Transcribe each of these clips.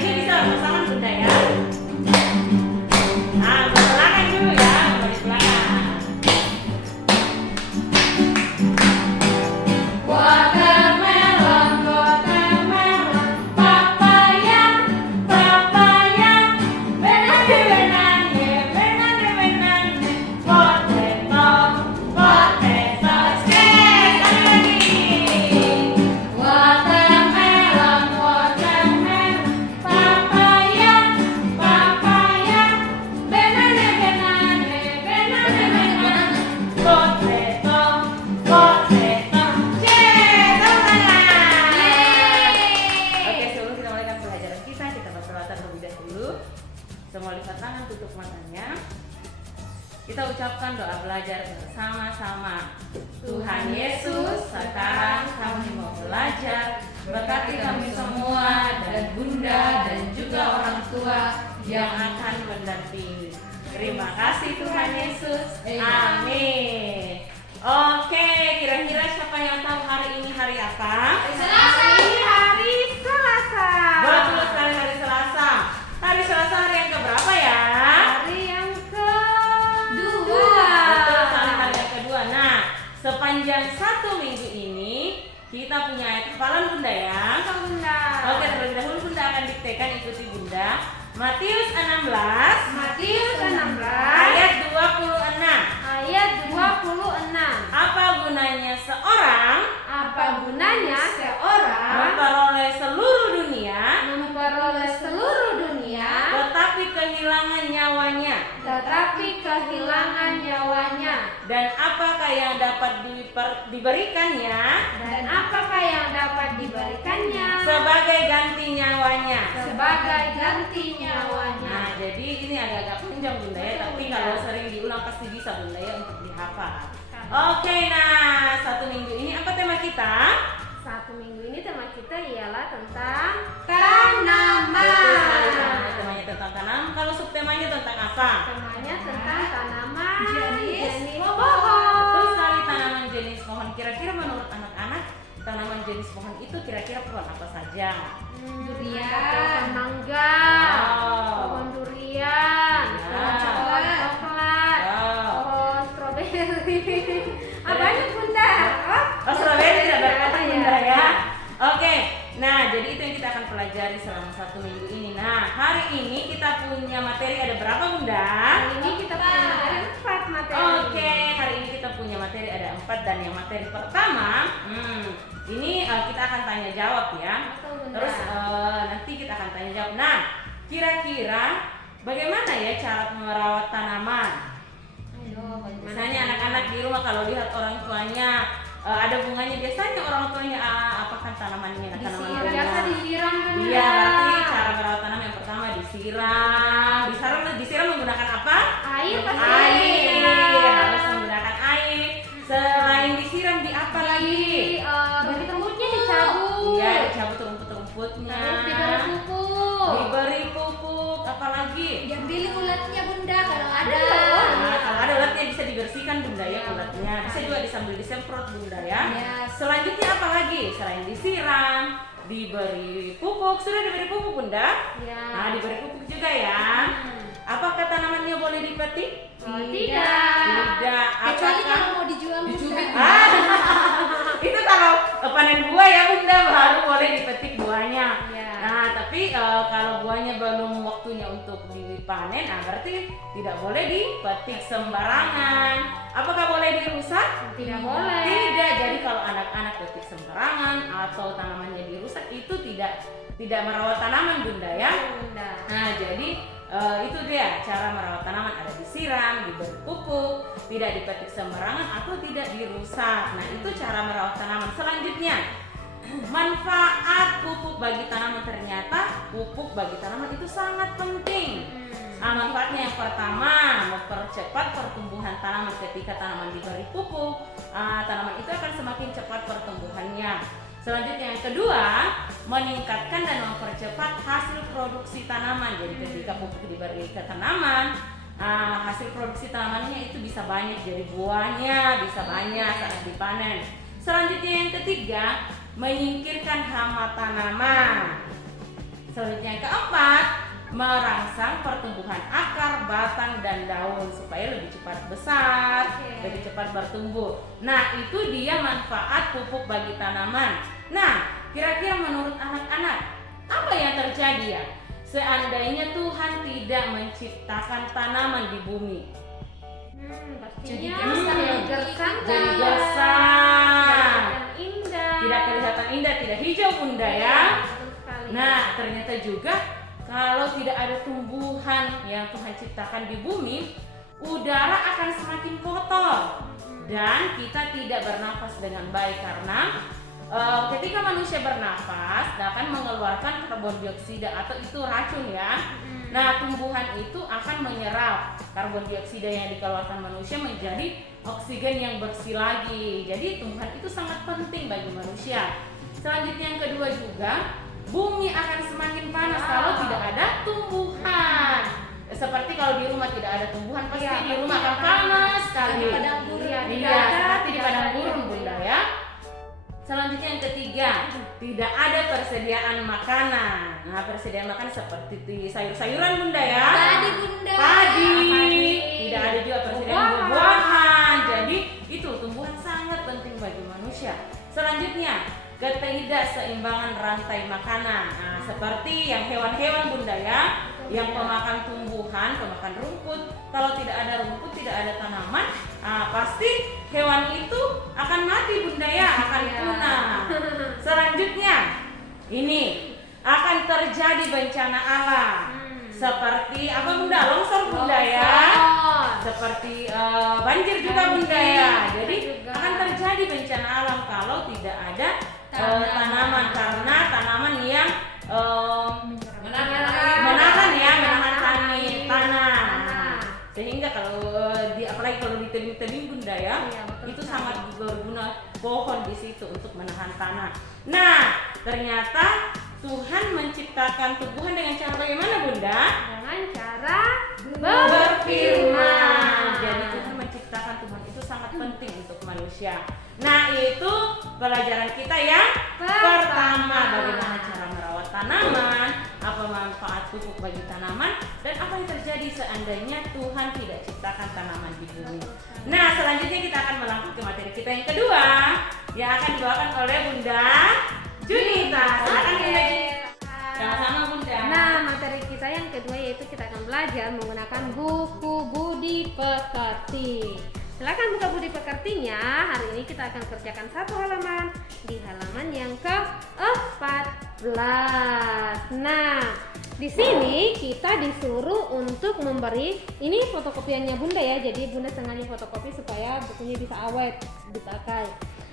ini bisa bersama Bunda ya. Nah, belakang dulu ya, balik belakang. Watermelon, watermelon, papaya, papaya, banana, banana, potato, potato. Sekali lagi. Watermelon, watermelon, papaya, papaya, banana, banana, potato, potato. Tepuk tangan. Oke, sebelum kita mulai pelajaran kita berselawat terlebih dahulu. Semua lipat tangan, tutup matanya. Kita ucapkan doa belajar bersama-sama. Tuhan Yesus, sekarang kami mau belajar. Berkati kami semua dan Bunda dan juga orang tua yang akan mendampingi. Terima kasih Tuhan Yesus. Amin. Oke, kira-kira siapa yang tahu hari ini hari apa? Hari ini hari Selasa. Betul sekali, hari Selasa. Hari Selasa hari yang keberapa ya? Hari yang kedua. Betul sekali, hari yang kedua. Nah, sepanjang 1 minggu ini kita punya ayat hafalan Bunda ya. Bunda. Oke, terlebih dahulu Bunda akan diktekan, ikuti Bunda. Matius 16 Matius 16 ayat 26. ayat 26. Apa gunanya seorang Apa gunanya seorang memperoleh seluruh dunia memperoleh seluruh dunia tetapi kehilangan nyawanya? tetapi kehilangan nyawanya? Dan apakah yang dapat diberikannya Dan apakah yang dapat diberikannya sebagai ganti nyawanya? sebagai ganti nyawanya? Nah, jadi ini agak-agak panjang Bunda ya, tapi kalau sering diulang pasti bisa Bunda ya untuk dihafal. Oke, nah 1 minggu ini apa tema kita? 1 minggu ini tema kita ialah tentang Betul sekali, tanaman. temanya tentang tanam. Kalau subtemanya tentang apa? Temanya tentang tanaman Jenis pohon. Betul sekali, tanaman jenis pohon. Kira-kira menurut anak-anak tanaman jenis pohon itu kira-kira pohon apa saja? Durian. Pohon mangga, Oh. pohon durian, Ya. pohon coklat, Wow. pohon stroberi. Apanya Bunda? Oh, stroberi tidak ada kata Ya. Bunda ya. Oke, nah jadi itu yang kita akan pelajari selama 1 minggu ini. Nah, hari ini kita punya materi ada berapa Bunda? Hari ini kita punya materi 4 materi. Oke, hari ini kita punya materi ada 4 dan yang materi pertama, ini kita akan tanya jawab ya. Betul, Bunda. Terus nanti kita akan tanya jawab. Nah, kira-kira bagaimana ya cara merawat tanaman? Ayo, bagaimana? Misalnya anak-anak di rumah kalau lihat orang tuanya ada bunganya, biasanya orang tuanya apakan tanamannya? Tanaman Biasa bunga. disiram Bunda. Iya, berarti cara merawat tanaman yang pertama disiram. Disiram menggunakan apa? Air pasti. Air, harus menggunakan air. Selain disiram di apa lagi? Rumput-rumputnya dicabut. Iya, dicabut rumput-rumputnya. Terus diberi pupuk. Diberi pupuk, apa lagi? Diambil ulatnya Bunda kalau ada. Nah, kalau ada ulatnya bisa dibersihkan Bunda ya, ulatnya. Bisa juga sambil disemprot Bunda ya. Ya. Selanjutnya apa lagi? Selain disiram, diberi pupuk. Sudah diberi pupuk Bunda? Ya. Nah, diberi pupuk juga ya. Apakah tanamannya boleh dipetik? Oh, tidak. Tidak. Kecuali Apakah kalau mau dijual dicubit? Bunda. Itu kalau panen buah ya Bunda, baru boleh dipetik buahnya. Ya. Nah, tapi kalau buahnya belum waktunya untuk dipanen, nah berarti tidak boleh dipetik sembarangan. Apakah boleh dirusak? Tidak boleh. Tidak. Jadi kalau anak-anak petik sembarangan atau tanamannya dirusak, itu tidak merawat tanaman Bunda ya. Bunda. Nah, jadi itu dia cara merawat tanaman, ada disiram, diberi pupuk, tidak dipetik sembarangan atau tidak dirusak. Nah, itu cara merawat tanaman. Selanjutnya, manfaat pupuk bagi tanaman. Ternyata pupuk bagi tanaman itu sangat penting. Nah, manfaatnya yang pertama, mempercepat pertumbuhan tanaman. Ketika tanaman diberi pupuk, tanaman itu akan semakin cepat pertumbuhannya. Selanjutnya yang kedua, meningkatkan dan mempercepat hasil produksi tanaman. Jadi ketika pupuk diberi ke tanaman, hasil produksi tanamannya itu bisa banyak, jadi buahnya bisa banyak saat dipanen. Selanjutnya yang ketiga, menyingkirkan hama tanaman. Selanjutnya yang keempat, merangsang pertumbuhan akar, batang, dan daun supaya lebih cepat besar, lebih cepat bertumbuh. Nah, itu dia manfaat pupuk bagi tanaman. Nah, kira-kira menurut anak-anak, apa yang terjadi ya seandainya Tuhan tidak menciptakan tanaman di bumi? Pastinya Jadi gersang, Jadi gersang, indah, tidak kelihatan indah, tidak hijau bunda ya. betul sekali. Nah, ternyata juga kalau tidak ada tumbuhan yang Tuhan ciptakan di bumi, udara akan semakin kotor dan kita tidak bernafas dengan baik karena ketika manusia bernafas akan mengeluarkan karbon dioksida atau itu racun ya. Nah, tumbuhan itu akan menyerap karbon dioksida yang dikeluarkan manusia menjadi oksigen yang bersih lagi. Jadi tumbuhan itu sangat penting bagi manusia. Selanjutnya yang kedua juga, bumi akan semakin panas kalau tidak ada tumbuhan. Seperti kalau di rumah tidak ada tumbuhan, pasti di rumah akan panas sekali. Di padang gurun. Iya, seperti di padang gurun bunda ya. Selanjutnya yang ketiga, tidak ada persediaan makanan. Nah, persediaan makanan seperti di sayur-sayuran bunda ya. Padi bunda. Padi. Tidak ada juga persediaan buah-buahan. Jadi itu tumbuhan sangat penting bagi manusia. Selanjutnya, ketidakseimbangan rantai makanan. Nah, seperti yang hewan-hewan bunda ya, yang pemakan tumbuhan, pemakan rumput. Kalau tidak ada rumput, tidak ada tanaman, pasti hewan itu akan mati bunda ya, akan punah. Selanjutnya, ini akan terjadi bencana alam. Seperti apa bunda? Longsor bunda ya. Seperti banjir juga bunda ya. Jadi akan terjadi bencana alam kalau tidak ada tanaman, karena tanaman yang menahan tanah. Sehingga kalau apalagi kalau di tebing-tebing bunda ya, itu sangat berguna pohon di situ untuk menahan tanah. Nah, ternyata Tuhan menciptakan tumbuhan dengan cara bagaimana bunda? Dengan cara Berfirman. Jadi Tuhan menciptakan tumbuhan itu sangat penting untuk manusia. Nah, itu pelajaran kita yang pertama, bagaimana cara merawat tanaman, apa manfaat pupuk bagi tanaman, dan apa yang terjadi seandainya Tuhan tidak ciptakan tanaman di bumi. Nah, selanjutnya kita akan melangkah ke materi kita yang kedua, yang akan dibawakan oleh Bunda Junita. Silakan Bunda Junita. Sama-sama bunda. Nah, materi kita yang kedua yaitu kita akan belajar menggunakan buku Budi Pekerti. Silakan buka Budi Pekertinya. Hari ini kita akan kerjakan satu halaman di halaman yang ke-14. Nah, di sini kita disuruh untuk memberi, ini fotokopiannya bunda ya. Jadi bunda sengaja fotokopi supaya bukunya bisa awet dipakai.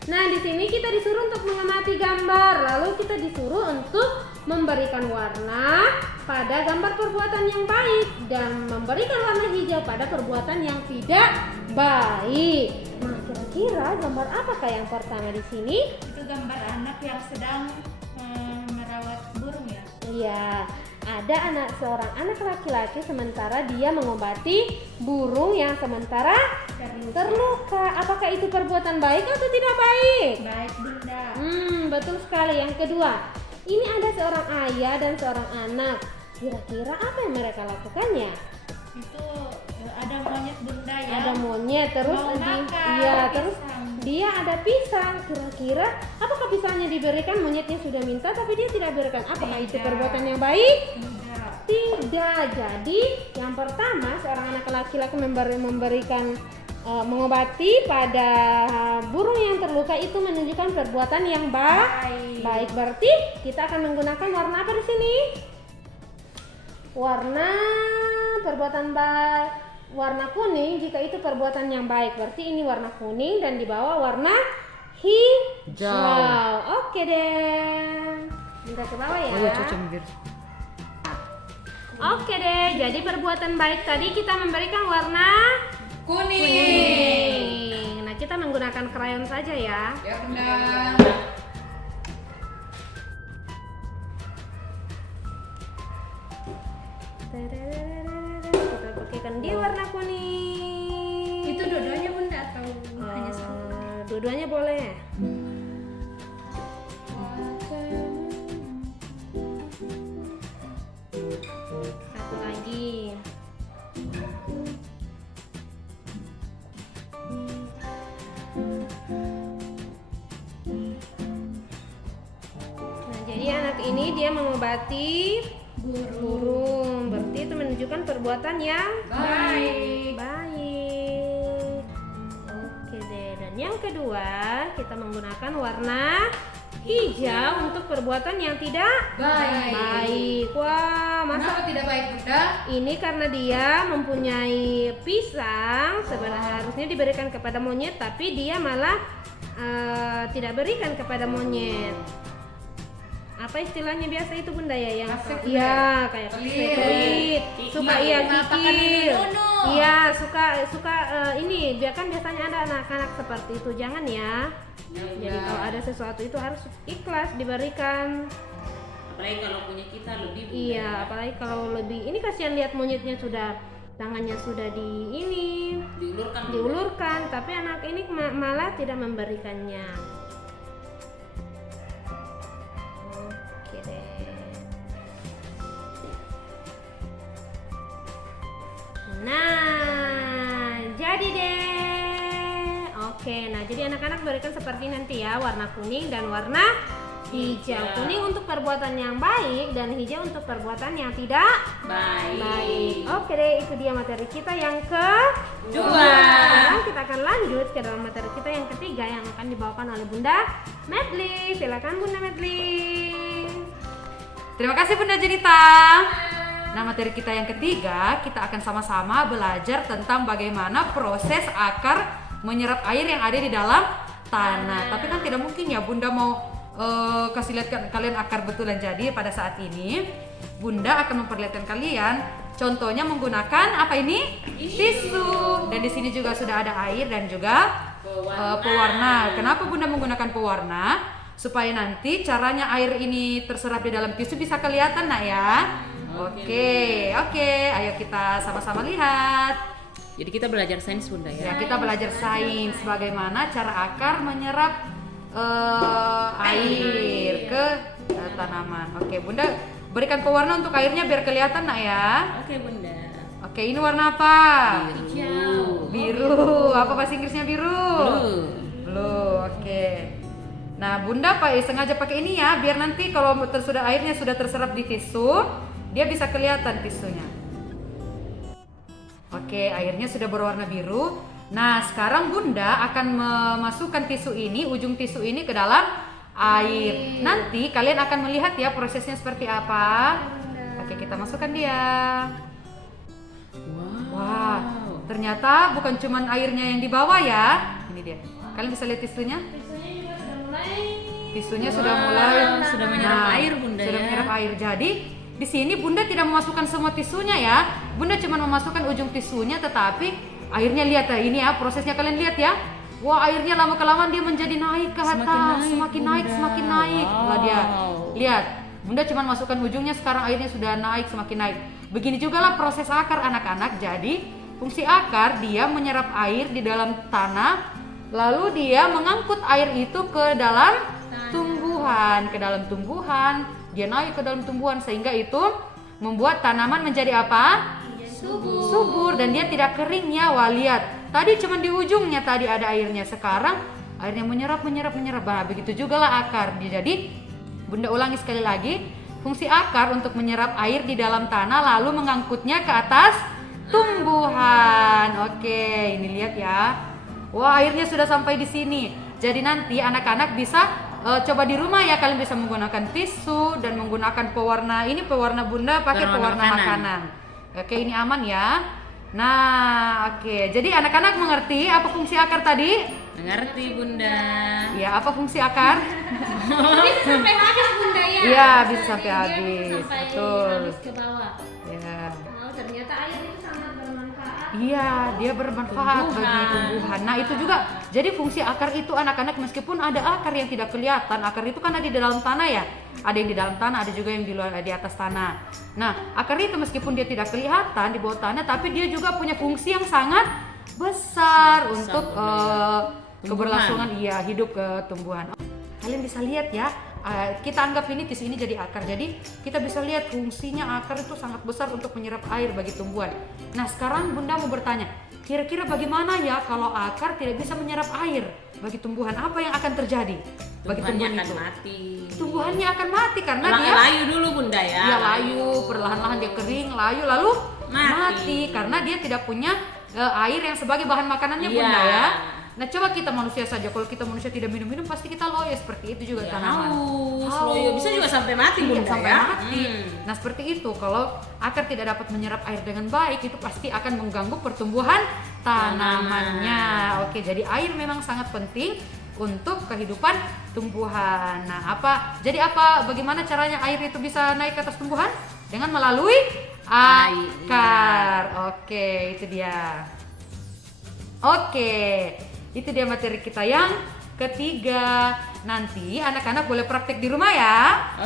Nah, di sini kita disuruh untuk mengamati gambar, lalu kita disuruh untuk memberikan warna pada gambar perbuatan yang baik dan memberikan warna hijau pada perbuatan yang tidak baik. Nah, kira-kira gambar apakah yang pertama di sini? Itu gambar anak yang sedang merawat burung ya. Iya, ada seorang anak laki-laki sementara dia mengobati burung yang sementara terluka. Apakah itu perbuatan baik atau tidak baik? Baik bunda. Betul sekali. Yang kedua, ini ada seorang ayah dan seorang anak. Kira-kira apa yang mereka lakukannya? Itu ada monyet bunda ya. Ada monyet, terus Mau makan terus pisang. dia ada pisang. Kira-kira apakah pisangnya diberikan? Monyetnya sudah minta tapi dia tidak berikan. Apakah itu Tidak. perbuatan yang baik? Tidak. Tidak. Jadi yang pertama, seorang anak laki-laki memberikan mengobati pada burung yang terluka itu menunjukkan perbuatan yang baik. Berarti kita akan menggunakan warna apa di sini? Warna perbuatan baik. Warna kuning jika itu perbuatan yang baik. Berarti ini warna kuning dan di bawah warna hijau. Oke deh. Minta ke bawah ya. Oke deh. Jadi perbuatan baik tadi kita memberikan warna kuning. Nah, kita menggunakan krayon saja ya. Ya bunda. Kita pakaikan di warna kuning. Itu dua-duanya bunda atau hanya satu? Dua-duanya boleh. ini dia mengobati burung. Berarti itu menunjukkan perbuatan yang Baik. baik. Oke deh. Dan yang kedua, kita menggunakan warna hijau untuk perbuatan yang tidak Baik. baik. Wah, masa Kenapa tidak baik, Bunda? ini karena dia mempunyai pisang, sebenarnya harusnya diberikan kepada monyet, tapi dia malah tidak berikan kepada monyet. Apa istilahnya biasa itu Bunda ya, yang Kasek, Bunda. iya kayak Pelit. pelit, suka iya Menampakkan kikir, nenek Nunu. iya suka ini dia kan biasanya ada anak-anak seperti itu, jangan ya. Jadi kalau ada sesuatu itu harus ikhlas diberikan. Apalagi kalau punya kita lebih, Bunda. Iya, apalagi kalau lebih ini kasihan lihat monyetnya sudah tangannya sudah diulurkan, tapi anak ini malah tidak memberikannya. Oke deh. Nah, jadi deh. Oke, nah jadi anak-anak berikan seperti nanti ya, warna kuning dan warna hijau. Kuning untuk perbuatan yang baik dan hijau untuk perbuatan yang tidak baik. Oke deh, itu dia materi kita yang kedua. Sekarang kita akan lanjut ke dalam materi kita yang ketiga yang akan dibawakan oleh Bunda Medli. Silakan Bunda Medli. Terima kasih Bunda Jenita. Nah, materi kita yang ketiga, kita akan sama-sama belajar tentang bagaimana proses akar menyerap air yang ada di dalam tanah. Tapi kan tidak mungkin ya Bunda mau kasih lihat kalian akar betulan. Jadi pada saat ini Bunda akan memperlihatkan kalian contohnya menggunakan apa ini? Tisu. Dan di sini juga sudah ada air dan juga pewarna. Kenapa Bunda menggunakan pewarna? Supaya nanti caranya air ini terserap di dalam tisu bisa kelihatan nak ya. Oke, ayo kita sama-sama lihat. Jadi kita belajar sains, Bunda Ya, kita belajar sains bagaimana cara akar menyerap air ke tanaman. Oke, Bunda berikan pewarna untuk airnya biar kelihatan nak ya. Oke, Bunda. Oke, ini warna apa? Hijau. Biru. Apa bahasa Inggrisnya biru? Blue. Oke. Nah, Bunda sengaja pakai ini ya biar nanti kalau airnya sudah terserap di tisu, dia bisa kelihatan tisunya. Oke, airnya sudah berwarna biru. Nah, sekarang Bunda akan memasukkan ujung tisu ini ke dalam air. Nanti kalian akan melihat ya prosesnya seperti apa. Oke, kita masukkan dia. Wah, ternyata bukan cuman airnya yang di bawah ya. Ini dia. Kalian bisa lihat tisunya? Tisunya sudah mulai sudah menyerap air, Bunda. Sudah Ya. menyerap air. Jadi di sini Bunda tidak memasukkan semua tisunya ya. Bunda cuma memasukkan ujung tisunya, tetapi airnya lihat ya, ini ya prosesnya kalian lihat ya. Wah, airnya lama kelamaan dia menjadi naik ke atas, semakin naik. Wah, dia lihat. Bunda cuma masukkan ujungnya, sekarang airnya sudah naik, semakin naik. Begini juga lah proses akar anak-anak. Jadi fungsi akar dia menyerap air di dalam tanah, lalu dia mengangkut air itu ke dalam tumbuhan, dia naik ke dalam tumbuhan sehingga itu membuat tanaman menjadi apa? Subur dan dia tidak keringnya. Wah, lihat. Tadi cuma di ujungnya tadi ada airnya, sekarang airnya menyerap. Nah, begitu juga lah akar. Jadi Bunda ulangi sekali lagi, fungsi akar untuk menyerap air di dalam tanah lalu mengangkutnya ke atas tumbuhan. Oke, ini lihat ya. Wah, airnya sudah sampai di sini. Jadi nanti anak-anak bisa coba di rumah ya, kalian bisa menggunakan tisu dan menggunakan pewarna. Ini pewarna Bunda pakai pewarna makanan. Oke, ini aman ya. Nah, oke. Jadi anak-anak mengerti apa fungsi akar tadi? Mengerti, Bunda. Ya, apa fungsi akar? Bisa sampai habis Bunda ya. Iya, bisa sampai Dia habis. sampai Betul. habis ke bawah. Ya. Oh, ternyata air itu sangat bermanfaat. Iya, dia bermanfaat bagi tumbuhan. Nah, itu juga jadi fungsi akar itu anak-anak, meskipun ada akar yang tidak kelihatan, akar itu kan ada di dalam tanah ya. Ada yang di dalam tanah, ada juga yang di atas tanah. Nah, akar itu meskipun dia tidak kelihatan di bawah tanah, tapi dia juga punya fungsi yang sangat besar untuk keberlangsungan hidup ke tumbuhan. Kalian bisa lihat ya. Kita anggap ini tisu ini jadi akar. Jadi kita bisa lihat fungsinya akar itu sangat besar untuk menyerap air bagi tumbuhan. Nah, sekarang Bunda mau bertanya, kira-kira bagaimana ya kalau akar tidak bisa menyerap air bagi tumbuhan? Apa yang akan terjadi? bagi tumbuhannya tumbuhan akan itu. mati. Tumbuhannya akan mati karena dia Layu dulu bunda ya. dia layu, perlahan-lahan dia kering, layu lalu Mati. karena dia tidak punya air yang sebagai bahan makanannya Iya. bunda ya. Nah coba kita manusia saja, kalau kita manusia tidak minum-minum pasti kita loyo, seperti itu juga Ya, tanaman. haus, loyo. Bisa juga sampai mati Iya, bunda sampai ya. mati. Nah seperti itu, kalau akar tidak dapat menyerap air dengan baik itu pasti akan mengganggu pertumbuhan tanamannya. Oke, jadi air memang sangat penting untuk kehidupan tumbuhan. Nah, bagaimana caranya air itu bisa naik ke atas tumbuhan? Dengan melalui akar. Oke, itu dia. Oke, itu dia materi kita yang ketiga. Nanti anak-anak boleh praktek di rumah ya.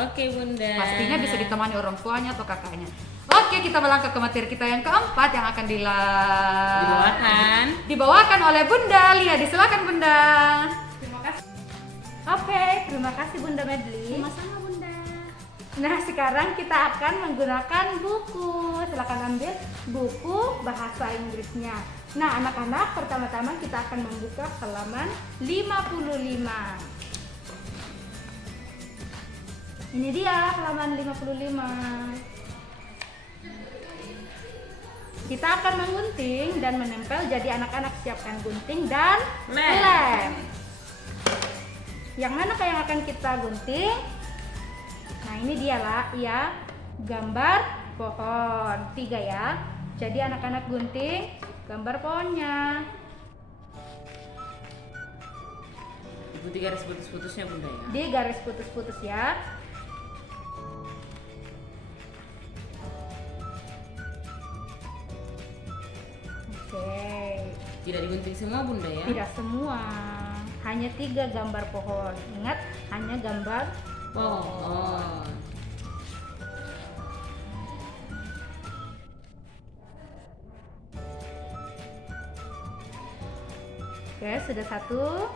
Oke bunda. Pastinya bisa ditemani orang tuanya atau kakaknya. Oke, kita melangkah ke materi kita yang keempat yang akan dibawakan oleh Bunda Lia. Silakan Bunda. Terima kasih. Oke, terima kasih Bunda Medli. Sama-sama bunda. Nah, sekarang kita akan menggunakan buku. Silakan ambil buku bahasa Inggrisnya. Nah, anak-anak, pertama-tama kita akan membuka halaman 55. Ini dia halaman 55. Kita akan menggunting dan menempel, jadi anak-anak siapkan gunting dan lem. Yang mana yang akan kita gunting? Nah, ini dia lah ya, gambar pohon 3 ya. Jadi anak-anak gunting gambar pohonnya. Ikuti garis putus-putusnya bunda ya. Di garis putus-putus ya. Oke. Tidak digunting semua bunda ya. Tidak semua, hanya 3 gambar pohon. Ingat, hanya gambar Oh. Oke, sudah 1.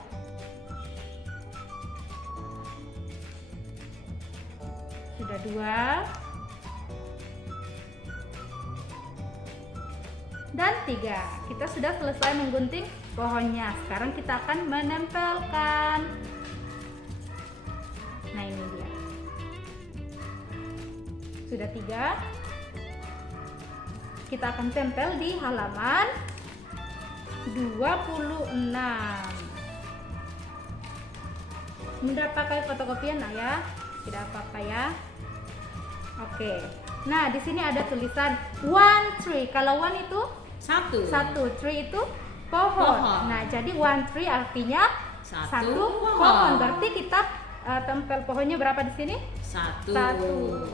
Sudah 2. Dan 3. Kita sudah selesai menggunting pohonnya. Sekarang kita akan menempelkan. Nah, ini dia. Sudah 3. Kita akan tempel di halaman 26. Bunda pakai fotokopian ya, tidak apa-apa ya. Oke. Nah, di sini ada tulisan 1 tree. Kalau 1 itu Satu. 1, tree itu pohon. Nah, jadi 1 tree artinya Satu satu pohon. pohon. Berarti kita tempel pohonnya berapa di sini? Satu. 1.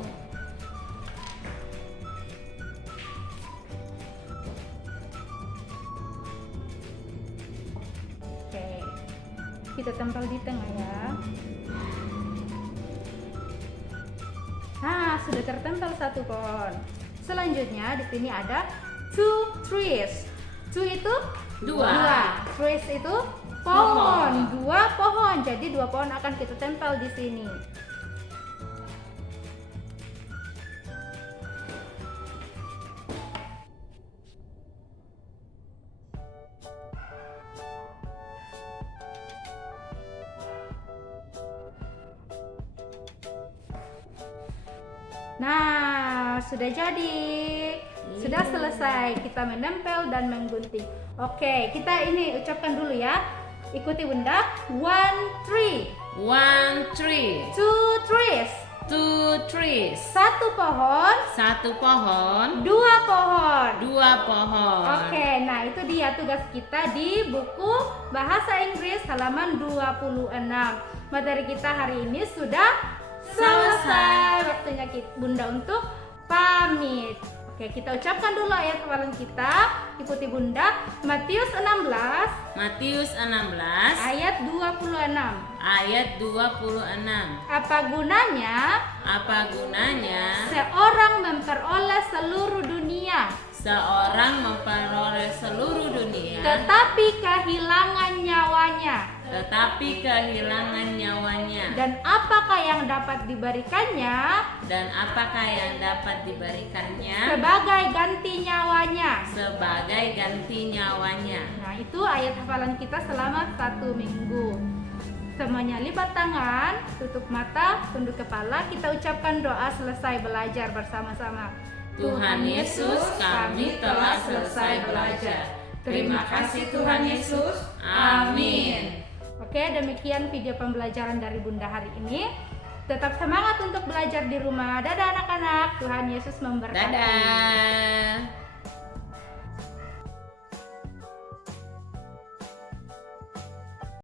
Oke. Kita tempel di tengah ya. Nah, sudah tertempel 1 pohon. Selanjutnya di sini ada 2 trees. 2 itu Dua. Trees itu pohon. 2 pohon. Jadi 2 pohon akan kita tempel di sini. Nah, sudah jadi. Sudah selesai kita menempel dan menggunting. Oke, kita ini ucapkan dulu ya. Ikuti Bunda. 1 tree. 1 tree. 2 trees. 2 trees. 1 pohon. 1 pohon. 2 pohon. 2 pohon. Oke, nah itu dia tugas kita di buku Bahasa Inggris halaman 26. Materi kita hari ini sudah selesai. Waktunya Bunda untuk pamit. Oke, kita ucapkan dulu ayat hafalan kita. Ikuti Bunda. Matius 16 Matius 16 ayat 26. ayat 26. Apa gunanya Apa gunanya seorang memperoleh seluruh dunia, seorang memperoleh seluruh dunia tetapi kehilangan nyawanya? tetapi kehilangan nyawanya? Dan apakah yang dapat diberikannya Dan apakah yang dapat diberikannya sebagai ganti nyawanya? sebagai ganti nyawanya? Nah, itu ayat hafalan kita selama 1 minggu. Semuanya lipat tangan, tutup mata, tunduk kepala. Kita ucapkan doa selesai belajar bersama-sama. Tuhan Yesus, kami telah selesai belajar. Terima kasih Tuhan Yesus. Amin. Oke, demikian video pembelajaran dari Bunda hari ini. Tetap semangat untuk belajar di rumah. Dadah anak-anak, Tuhan Yesus memberkati. Dadah.